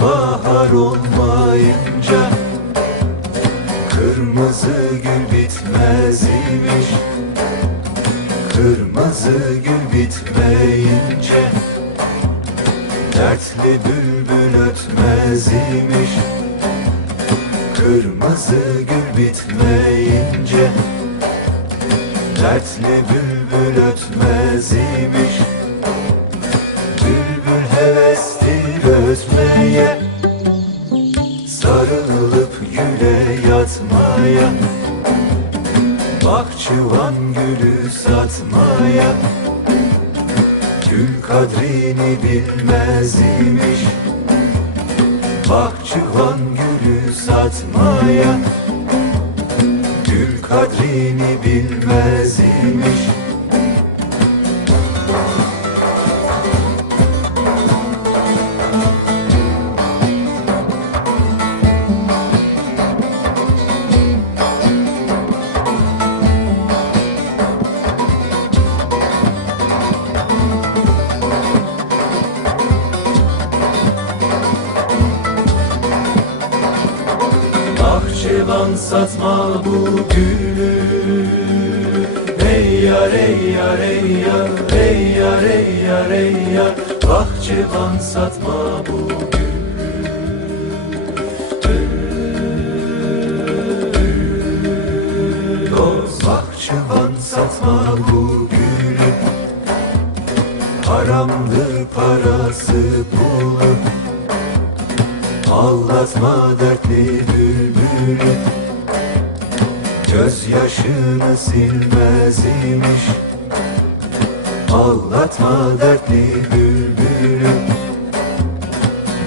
bahar olmayınca Kırmızı gül bitmez imiş. Kırmızı gül bitmeyince Dertli bülbül ötmez imiş. Kırmızı gül bitmeyince Dertli bülbül ötmez imiş Bahçıvan gülü satmaya Gül kadrini bilmez imiş. Bahçıvan gülü satmaya Gül kadrini bilmez imiş satma bu gülü. Ey yar ey yar ey yar ey yar ey yar ey yar Bahçıvan satma bu gülü. Dost bahçıvan satma bu gülü. Haramdır parası pulu. Aldatma dertli bülbülü Gözyaşını silmez imiş. Aldatma dertli bülbülü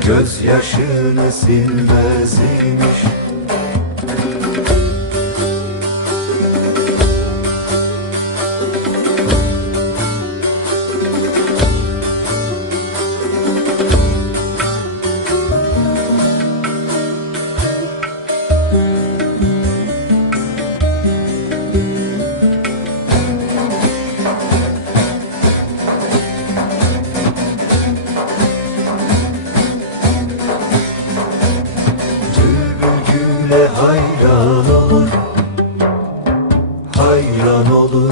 Gözyaşını silmez imiş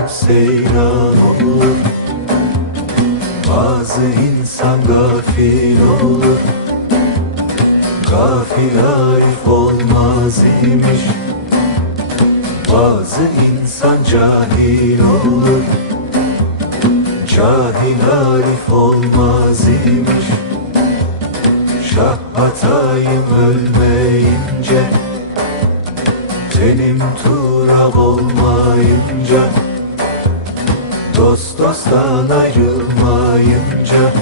seyran olur. Bazı insan gafil olur. Gafil arif olmaz imiş. Bazı insan cahil olur. Cahil arif olmaz imiş. Şah hatayım ölmeyince. Tenim tural olmayınca Dost dosttan ayrılmayınca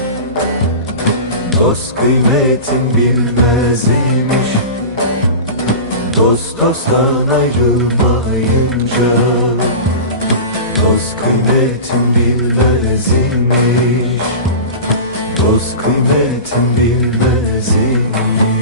Dost kıymetin bilmez imiş. Dost dosttan ayrılmayınca Dost kıymetin bilmez imiş. Dost kıymetin bilmez imiş